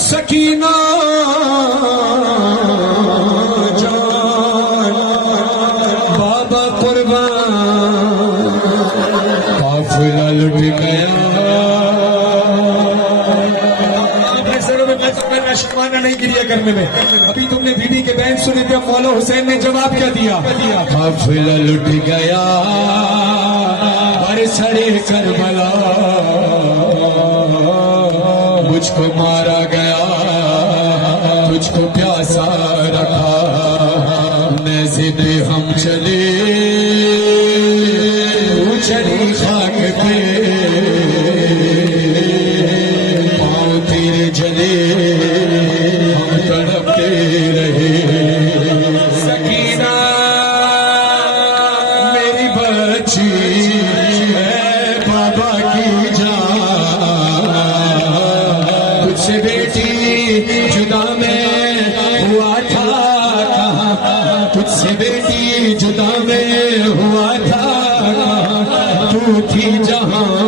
सकीना जान बाबा कुर्बान काफिला लुट गया। शर्माना नहीं गिरिया करने में। अभी तुमने बीडी के बैन सुने थे, मौला हुसैन ने जवाब क्या दिया? काफिला लुट गया सड़े करबला, मुझको मारा गया तुझको प्यासा रखा, नज़े पे हम चले चली खाक पे पाँव तेरे जले हम तड़पते रहे। सकीना मेरी बच्ची बाबा की जान, तुझसे बेटी जुदा में हुआ था कहाँ, तुझसे बेटी जुदा में हुआ था, तू थी जहाँ